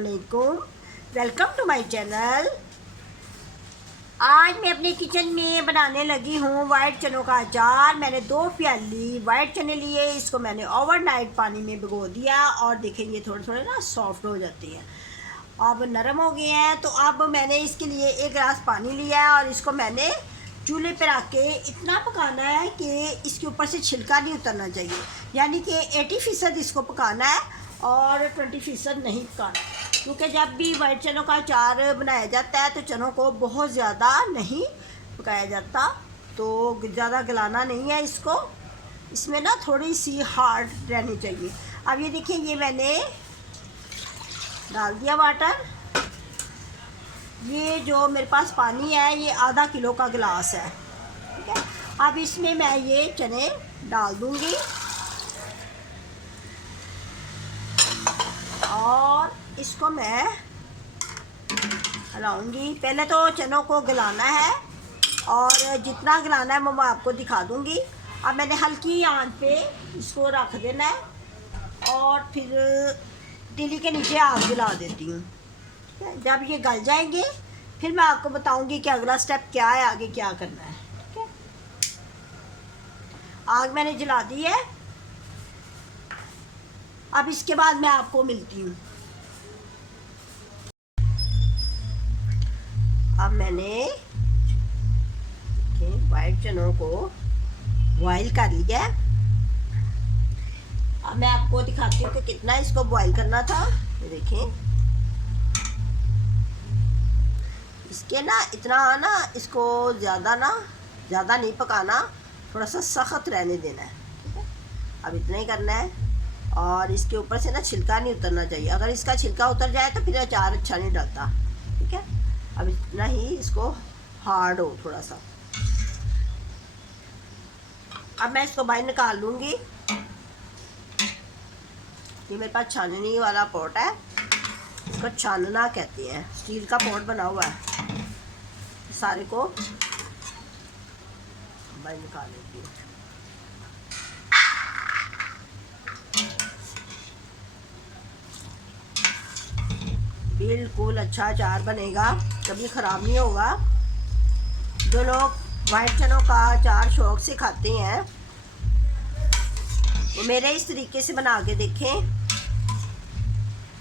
अस्सलामुअलैकुम, welcome to my channel. आज मैं अपने किचन में बनाने लगी हूँ वाइट चनों का अचार। मैंने 2 प्याली वाइट चने लिए, इसको मैंने ओवरनाइट पानी में भिगो दिया और देखें ये थोड़े थोड़े ना सॉफ्ट हो जाते हैं, अब नरम हो गए हैं। तो अब मैंने इसके लिए 1 गिलास पानी लिया है और इसको मैंने चूल्हे पर रख के इतना पकाना है कि इसके ऊपर से छिलका नहीं उतरना चाहिए, यानी कि 80% इसको पकाना है और 20% नहीं पकाना, क्योंकि जब भी वाइट चनों का अचार बनाया जाता है तो चनों को बहुत ज़्यादा नहीं पकाया जाता, तो ज़्यादा गलाना नहीं है इसको, इसमें ना थोड़ी सी हार्ड रहनी चाहिए। अब ये देखिए, ये मैंने डाल दिया वाटर। ये जो मेरे पास पानी है ये आधा किलो का गिलास है, ठीक है। अब इसमें मैं ये चने डाल दूंगी और इसको मैं हिलाऊंगी। पहले तो चनों को गलाना है और जितना गलाना है मैं आपको दिखा दूंगी। अब मैंने हल्की आंच पे इसको रख देना है और फिर तीली के नीचे आग जला देती हूँ। जब ये गल जाएंगे फिर मैं आपको बताऊंगी कि अगला स्टेप क्या है, आगे क्या करना है, ठीक है। आग मैंने जला दी है। अब इसके बाद मैं आपको मिलती हूँ। अब मैंने वाइट चनों को बॉईल कर लिया है। अब मैं आपको दिखाती हूँ कि कितना इसको बॉईल करना था। ये देखें, इसके ना इतना ना इसको ज़्यादा नहीं पकाना, थोड़ा सा सख्त रहने देना है, ठीक है। अब इतना ही करना है और इसके ऊपर से ना छिलका नहीं उतरना चाहिए। अगर इसका छिलका उतर जाए तो फिर अचार अच्छा नहीं डलता, ठीक है। अब इतना ही इसको हार्ड हो थोड़ा सा। अब मैं इसको बाहर निकाल लूँगी। ये मेरे पास छाननी वाला पॉट है, इसको छानना कहते हैं, स्टील का पॉट बना हुआ है। सारे को बाहर निकाल लेती हूँ। बिल्कुल अच्छा अचार बनेगा, कभी ख़राब नहीं होगा। जो लोग वाइट चनों का अचार शौक से खाते हैं वो मेरे इस तरीके से बना के देखें,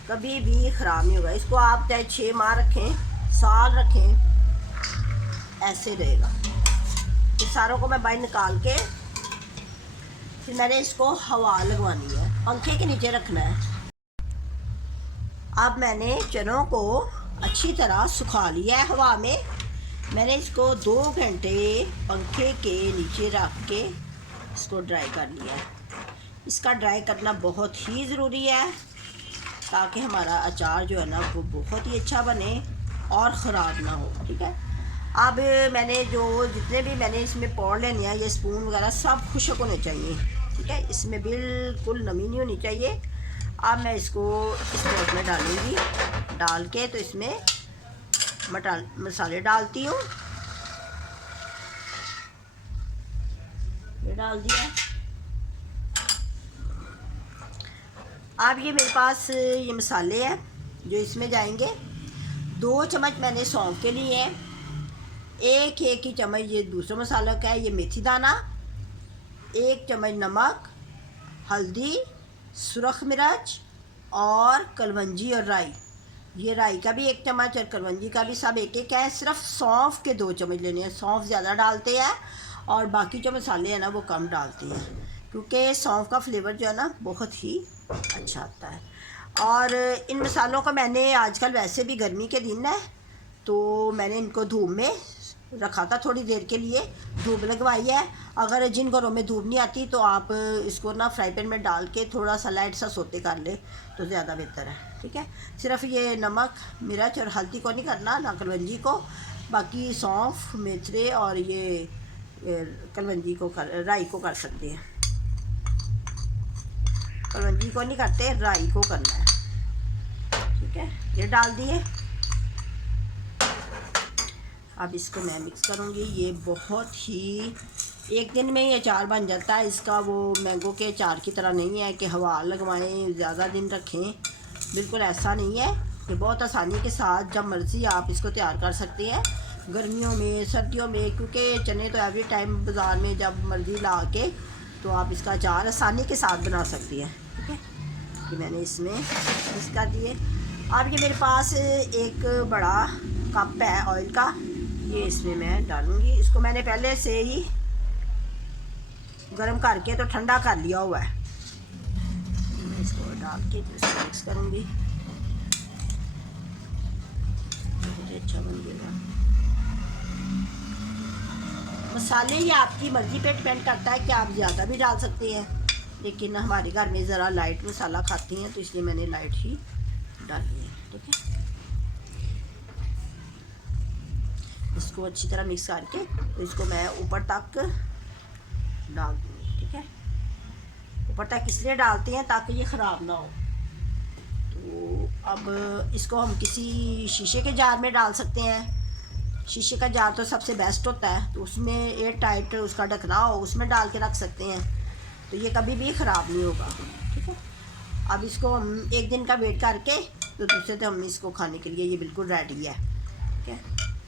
कभी भी ख़राब नहीं होगा। इसको आप चाहे 6 माह रखें, साल रखें, ऐसे रहेगा। तो सारों को मैं बाहर निकाल के फिर मैंने इसको हवा लगवानी है, पंखे के नीचे रखना है। अब मैंने चनों को अच्छी तरह सुखा लिया है हवा में। मैंने इसको 2 घंटे पंखे के नीचे रख के इसको ड्राई कर लिया है। इसका ड्राई करना बहुत ही ज़रूरी है ताकि हमारा अचार जो है ना वो बहुत ही अच्छा बने और ख़राब ना हो, ठीक है। अब मैंने जितने भी मैंने इसमें पॉट लेने हैं, ये स्पून वगैरह सब खुश्क होने चाहिए, ठीक है। इसमें बिल्कुल नमी नहीं होनी चाहिए। अब मैं इसको इस पॉट में डालूँगी, डाल के तो इसमें मसाले डालती हूँ। ये डाल दिया। अब ये मेरे पास ये मसाले हैं जो इसमें जाएंगे। 2 चम्मच मैंने सौंफ के लिए हैं, एक ही चम्मच ये दूसरे मसालों का है, ये मेथी दाना, 1 चम्मच नमक, हल्दी, सुरख मिर्च और कलवंजी और राई। ये राई का भी 1 चम्मच और कलवंजी का भी सब 1 है। सिर्फ सौंफ के 2 चम्मच लेने हैं, सौंफ ज़्यादा डालते हैं और बाकी जो मसाले हैं ना वो कम डालते हैं, क्योंकि सौंफ का फ्लेवर जो है ना बहुत ही अच्छा आता है। और इन मसालों को मैंने आजकल वैसे भी गर्मी के दिन है तो मैंने इनको धूप में रखा था, थोड़ी देर के लिए धूप लगवाई है। अगर जिन घरों में धूप नहीं आती तो आप इसको ना फ्राई पैन में डाल के थोड़ा सा लाइट सा सोते कर ले तो ज़्यादा बेहतर है, ठीक है। सिर्फ ये नमक, मिर्च और हल्दी को नहीं करना, ना कलवंजी को, बाकी सौंफ, मेथरे और ये कलवंजी को राई को कर सकते हैं। कलवंजी को नहीं करते, राई को करना है, ठीक है। ये डाल दिए। अब इसको मैं मिक्स करूँगी। ये बहुत ही 1 दिन में ही अचार बन जाता है इसका, वो मैंगो के अचार की तरह नहीं है कि हवा लगवाएं ज़्यादा दिन रखें, बिल्कुल ऐसा नहीं है। कि बहुत आसानी के साथ जब मर्ज़ी आप इसको तैयार कर सकते हैं, गर्मियों में, सर्दियों में, क्योंकि चने तो एवरी टाइम बाज़ार में जब मर्ज़ी ला के तो आप इसका अचार आसानी के साथ बना सकती हैं। ठीक है, ये मैंने इसमें मिक्स कर दिए। अब ये मेरे पास एक बड़ा कप है ऑयल का, ये इसमें मैं डालूँगी। इसको मैंने पहले से ही गर्म करके तो ठंडा कर लिया हुआ है। मैं इसको डाल के इसको मिक्स करूँगी, बहुत अच्छा बन गया। मसाले ये आपकी मर्ज़ी पे डिपेंड करता है कि आप ज़्यादा भी डाल सकते हैं, लेकिन हमारे घर में ज़रा लाइट मसाला खाती हैं तो इसलिए मैंने लाइट ही डाली है। ठीक है, इसको अच्छी तरह मिक्स करके तो इसको मैं ऊपर तक डाल दूँगी। ठीक है, ऊपर तक इसलिए डालते हैं ताकि ये ख़राब ना हो। तो अब इसको हम किसी शीशे के जार में डाल सकते हैं। शीशे का जार तो सबसे बेस्ट होता है, तो उसमें एयर टाइट उसका ढकना हो, उसमें डाल के रख सकते हैं, तो ये कभी भी ख़राब नहीं होगा। ठीक है, अब इसको हम एक दिन का वेट करके तो दूसरे दिन हम इसको खाने के लिए ये बिल्कुल रेडी है। ठीक है,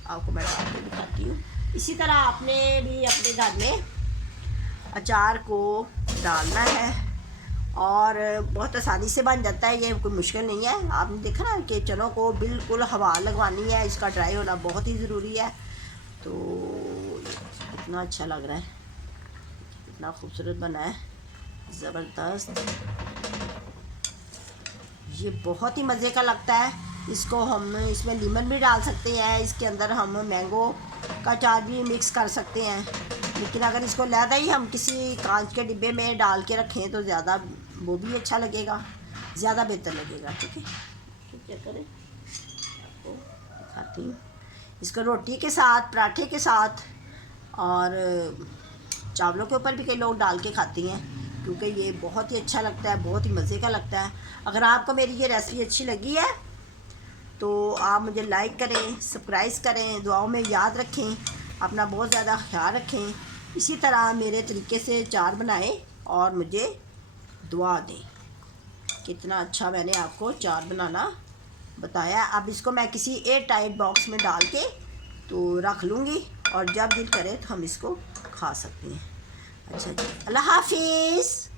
आपको मैं डाल के दिखाती हूँ। इसी तरह आपने भी अपने घर में अचार को डालना है और बहुत आसानी से बन जाता है, ये कोई मुश्किल नहीं है। आपने देखा ना कि चनों को बिल्कुल हवा लगवानी है, इसका ड्राई होना बहुत ही ज़रूरी है। तो कितना अच्छा लग रहा है, कितना खूबसूरत बना है, ज़बरदस्त। ये बहुत ही मज़े का लगता है। इसको हम इसमें लीमन भी डाल सकते हैं, इसके अंदर हम मैंगो का अचार भी मिक्स कर सकते हैं, लेकिन अगर इसको लहदा ही हम किसी कांच के डिब्बे में डाल के रखें तो ज़्यादा वो भी अच्छा लगेगा, ज़्यादा बेहतर लगेगा। ठीक है, तो क्या करें, आपको दिखाती हूँ। इसको रोटी के साथ, पराठे के साथ और चावलों के ऊपर भी कई लोग डाल के खाती हैं, क्योंकि ये बहुत ही अच्छा लगता है, बहुत ही मज़े का लगता है। अगर आपको मेरी ये रेसिपी अच्छी लगी है तो आप मुझे लाइक करें, सब्सक्राइब करें, दुआओं में याद रखें, अपना बहुत ज़्यादा ख्याल रखें। इसी तरह मेरे तरीके से अचार बनाएं और मुझे दुआ दें। कितना अच्छा मैंने आपको अचार बनाना बताया। अब इसको मैं किसी एयर टाइट बॉक्स में डाल के तो रख लूँगी और जब दिल करे तो हम इसको खा सकते हैं। अच्छा जी, अल्लाह हाफिज़।